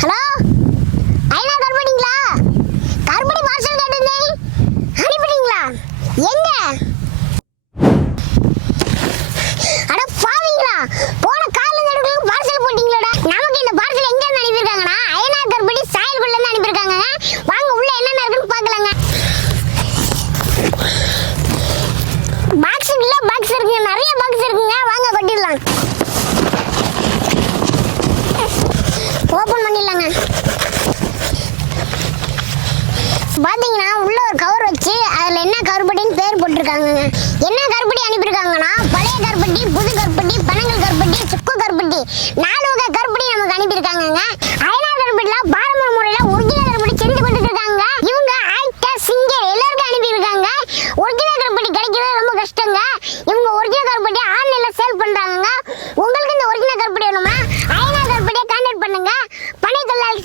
Hello, ஐநா கருப்பட்டிங்களா? கருப்பட்டி parcel கேட்டிருந்தேன், அனுப்பிட்டீங்களா? எங்க? அட பாவீங்களா, போன காலையில எடுக்கலாம் பார்சல் போட்டீங்களா? நமக்கு இந்த பார்சல் எங்க இருந்து அனுப்பியிருக்காங்கண்ணா? ஐநா கருப்பட்டி சாயல்குள்ள இருந்து அனுப்பியிருக்காங்க. வாங்க உள்ள என்னென்ன இருக்குன்னு பார்க்கலாங்க. பாக்ஸ் இல்ல, பாக்ஸ் இருக்குங்க, நிறைய பாக்ஸ் இருக்குங்க. வாங்க கொட்டிடலாம். ஓபன் பண்ணிடலாங்க. பாத்தீங்கன்னா உள்ள ஒரு கவர் வச்சு அதுல என்ன கருப்பட்டின்னு பேர் போட்டிருக்காங்க. என்ன கருப்பட்டி அனுப்பியிருக்காங்கன்னா பழைய கருப்பட்டி, புது கருப்பட்டி, பனங்கல் கருப்பட்டி, சுக்கு கருப்பட்டி, 4 வகை கருப்பட்டி நமக்கு அனுப்பியிருக்காங்க. ஐநா கருப்பட்டில பாரம்பரிய முறையில ஒரிஜினல் கருப்பட்டி செஞ்சு கொடுத்துட்டு இருக்காங்க. இவங்க ஆக்டர், சிங்கர் எல்லாருக்கும் அனுப்பியிருக்காங்க. ஒரிஜினல் கருப்பட்டி கிடைக்கிறது ரொம்ப கஷ்டங்க. இவங்க ஒரிஜினல் கருப்பட்டி ஆன்லைன்ல சேல் பண்றாங்க. உங்களுக்கு இந்த ஒரிஜினல் கருப்பட்டி வேணுமா? ஐநா கருப்பட்டியை கான்டாக்ட் பண்ணுங்க. பனை தொழிலாளி